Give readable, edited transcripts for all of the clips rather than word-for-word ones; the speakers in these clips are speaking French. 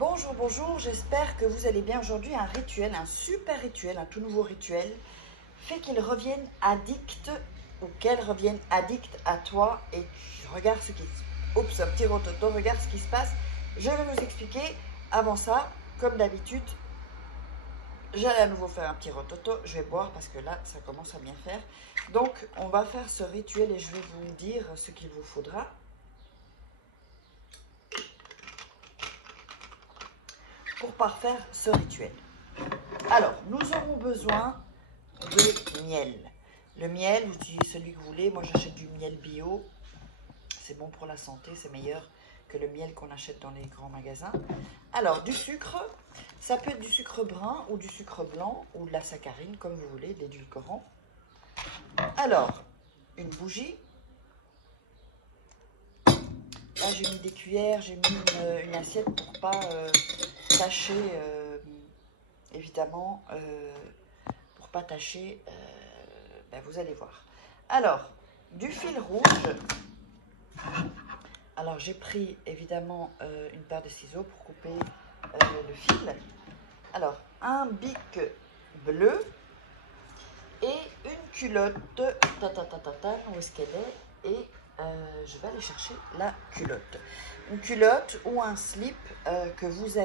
Bonjour, bonjour, j'espère que vous allez bien. Aujourd'hui, un rituel, un super rituel, un tout nouveau rituel, fait qu'ils reviennent addicts ou qu'elles reviennent addictes à toi. Et regarde ce qui... Oups, un petit rototo, regarde ce qui se passe. Je vais vous expliquer. Avant ça, comme d'habitude, j'allais à nouveau faire un petit rototo. Je vais boire parce que là, ça commence à bien faire. Donc, on va faire ce rituel et je vais vous dire ce qu'il vous faudra. Pour parfaire ce rituel. Alors, nous aurons besoin de miel. Le miel, vous utilisez celui que vous voulez. Moi, j'achète du miel bio. C'est bon pour la santé, c'est meilleur que le miel qu'on achète dans les grands magasins. Alors, du sucre, ça peut être du sucre brun ou du sucre blanc ou de la saccharine, comme vous voulez, de l'édulcorant. Alors, une bougie. Là, j'ai mis des cuillères, j'ai mis une assiette pour pas tacher, évidemment, pour pas tacher, ben vous allez voir. Alors, du fil rouge. Alors, j'ai pris, évidemment, une paire de ciseaux pour couper le fil. Alors, un bic bleu et une culotte. Où est-ce qu'elle est? Et je vais aller chercher la culotte. Une culotte ou un slip que vous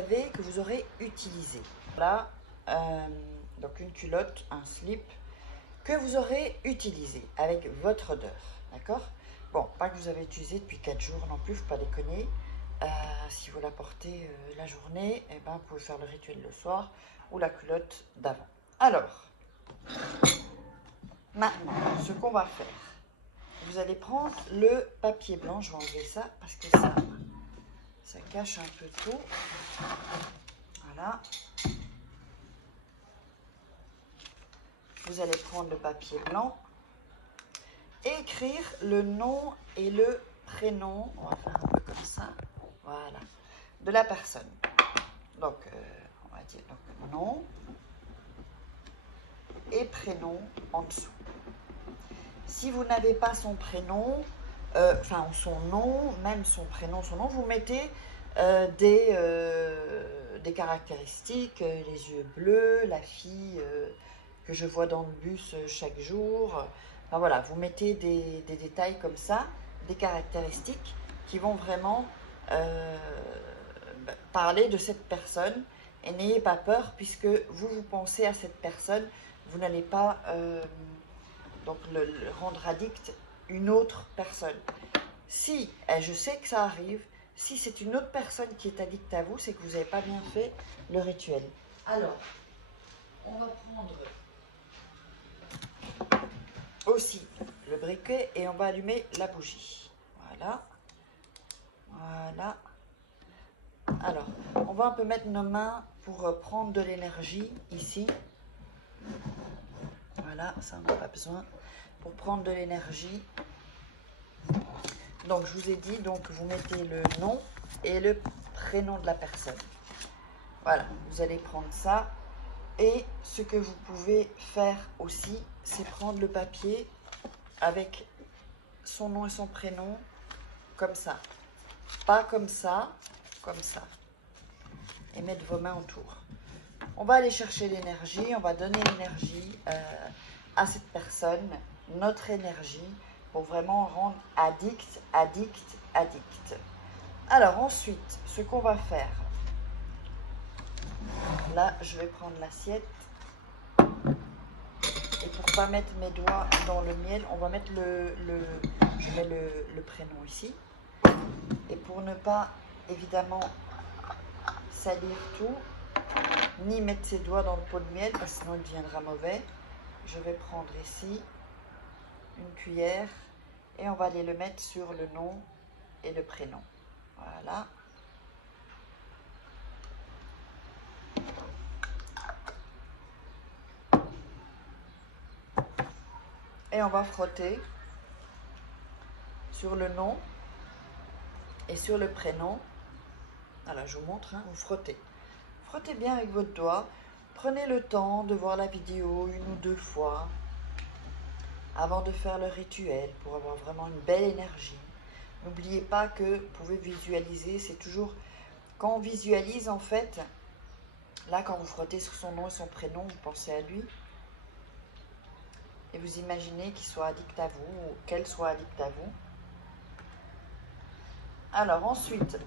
aurez utilisé. Voilà, donc une culotte, un slip que vous aurez utilisé avec votre odeur, d'accord? Bon, pas que vous avez utilisé depuis 4 jours non plus, faut pas déconner. Si vous la portez la journée, eh ben, vous pouvez faire le rituel le soir ou la culotte d'avant. Alors, maintenant, ce qu'on va faire, vous allez prendre le papier blanc. Je vais enlever ça parce que ça cache un peu tout. Voilà. Vous allez prendre le papier blanc et écrire le nom et le prénom. On va faire un peu comme ça. Voilà. De la personne. Donc, on va dire donc, nom et prénom en dessous. Si vous n'avez pas son prénom, enfin son nom, même son prénom, son nom, vous mettez des caractéristiques, les yeux bleus, la fille que je vois dans le bus chaque jour. Enfin voilà, vous mettez des détails comme ça, des caractéristiques qui vont vraiment parler de cette personne. Et n'ayez pas peur puisque vous pensez à cette personne, vous n'allez pas donc le rendre addict une autre personne. Si, et je sais que ça arrive, si c'est une autre personne qui est addicte à vous, c'est que vous n'avez pas bien fait le rituel. Alors, on va prendre aussi le briquet et on va allumer la bougie. Voilà. Voilà. Alors, on va un peu mettre nos mains pour prendre de l'énergie ici. Voilà, ça on n'a pas besoin. Pour prendre de l'énergie. Donc, je vous ai dit, donc vous mettez le nom et le prénom de la personne. Voilà, vous allez prendre ça. Et ce que vous pouvez faire aussi, c'est prendre le papier avec son nom et son prénom, comme ça. Pas comme ça, comme ça. Et mettre vos mains autour. On va aller chercher l'énergie, on va donner l'énergie à cette personne, notre énergie, pour vraiment rendre addict, addict, addict. Alors ensuite, ce qu'on va faire, là je vais prendre l'assiette, et pour pas mettre mes doigts dans le miel, on va mettre je mets le prénom ici, et pour ne pas évidemment salir tout, ni mettre ses doigts dans le pot de miel, parce que sinon il deviendra mauvais, je vais prendre ici une cuillère et on va aller le mettre sur le nom et le prénom. Voilà. Et on va frotter sur le nom et sur le prénom. Voilà, je vous montre, hein, vous frottez. Frottez bien avec votre doigt. Prenez le temps de voir la vidéo 1 ou 2 fois avant de faire le rituel pour avoir vraiment une belle énergie. N'oubliez pas que vous pouvez visualiser, c'est toujours Quand on visualise, en fait, là, quand vous frottez sur son nom et son prénom, vous pensez à lui. Et vous imaginez qu'il soit addict à vous ou qu'elle soit addict à vous. Alors, ensuite,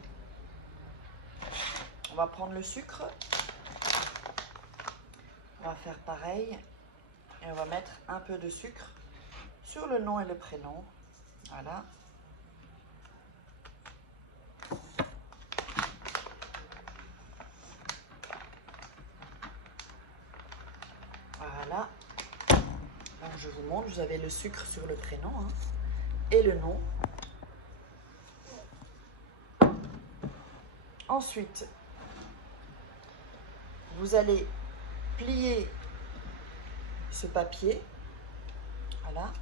on va prendre le sucre. On va faire pareil. Et on va mettre un peu de sucre sur le nom et le prénom. Voilà. Voilà. Donc je vous montre, vous avez le sucre sur le prénom hein, et le nom. Ensuite, vous allez plier ce papier. Voilà.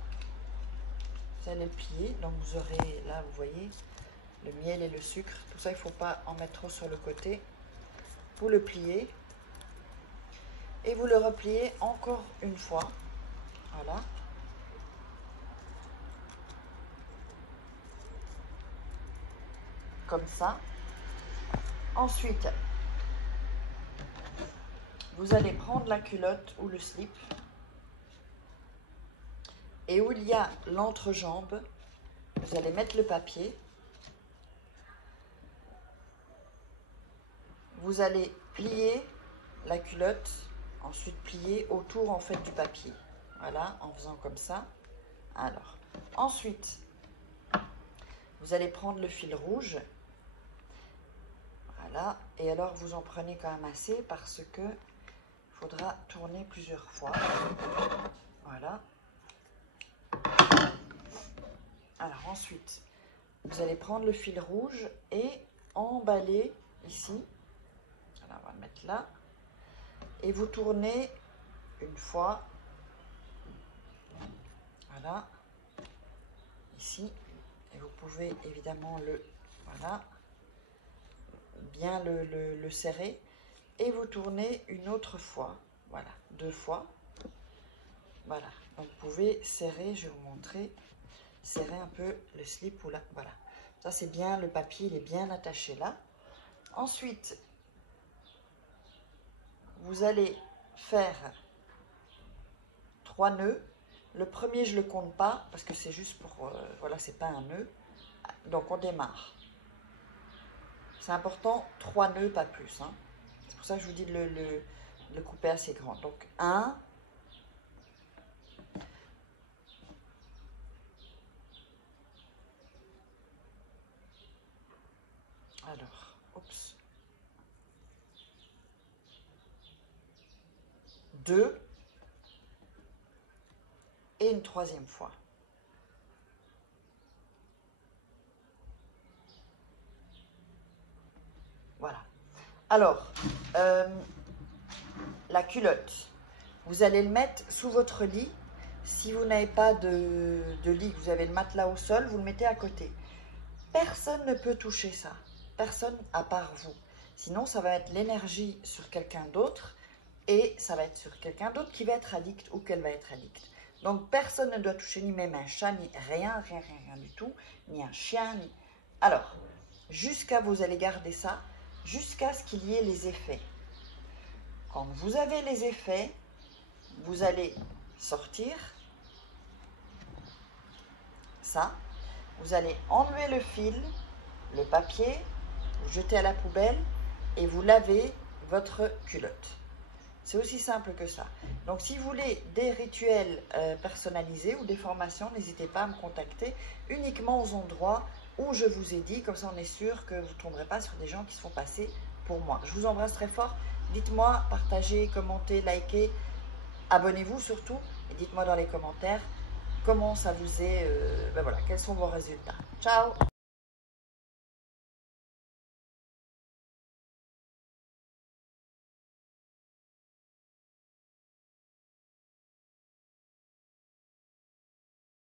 Vous allez le plier. Donc vous aurez, là vous voyez, le miel et le sucre. Tout ça, il ne faut pas en mettre trop sur le côté. Vous le pliez. Et vous le repliez encore une fois. Voilà. Comme ça. Ensuite, vous allez prendre la culotte ou le slip. Et où il y a l'entrejambe, vous allez mettre le papier. Vous allez plier la culotte, ensuite plier autour en fait du papier. Voilà, en faisant comme ça. Alors, ensuite, vous allez prendre le fil rouge. Voilà, et alors vous en prenez quand même assez parce que il faudra tourner plusieurs fois. Voilà. Alors ensuite, vous allez prendre le fil rouge et emballer ici. Alors, on va le mettre là. Et vous tournez une fois. Voilà. Ici. Et vous pouvez évidemment voilà, bien le serrer. Et vous tournez une autre fois. Voilà, 2 fois. Voilà. Donc vous pouvez serrer, je vais vous montrer. Serrer un peu le slip ou là. Voilà. Ça c'est bien, le papier il est bien attaché là. Ensuite, vous allez faire 3 nœuds. Le premier, je ne le compte pas parce que c'est juste pour... voilà, c'est pas un nœud. Donc, on démarre. C'est important, 3 nœuds, pas plus. Hein. C'est pour ça que je vous dis de le couper assez grand. Donc, 1. Alors, oups. 2. Et une 3e fois. Voilà. Alors, la culotte, vous allez le mettre sous votre lit. Si vous n'avez pas de lit, vous avez le matelas au sol, vous le mettez à côté. Personne ne peut toucher ça. Personne à part vous. Sinon, ça va être l'énergie sur quelqu'un d'autre et ça va être sur quelqu'un d'autre qui va être addict ou qu'elle va être addict. Donc, personne ne doit toucher ni même un chat, ni rien du tout, ni un chien, ni... Alors, vous allez garder ça jusqu'à ce qu'il y ait les effets. Quand vous avez les effets, vous allez sortir ça. Vous allez enlever le fil, le papier, vous jetez à la poubelle et vous lavez votre culotte. C'est aussi simple que ça. Donc, si vous voulez des rituels personnalisés ou des formations, n'hésitez pas à me contacter uniquement aux endroits où je vous ai dit. Comme ça, on est sûr que vous ne tomberez pas sur des gens qui se font passer pour moi. Je vous embrasse très fort. Dites-moi, partagez, commentez, likez, abonnez-vous surtout. Et dites-moi dans les commentaires comment ça vous est, ben voilà, quels sont vos résultats. Ciao!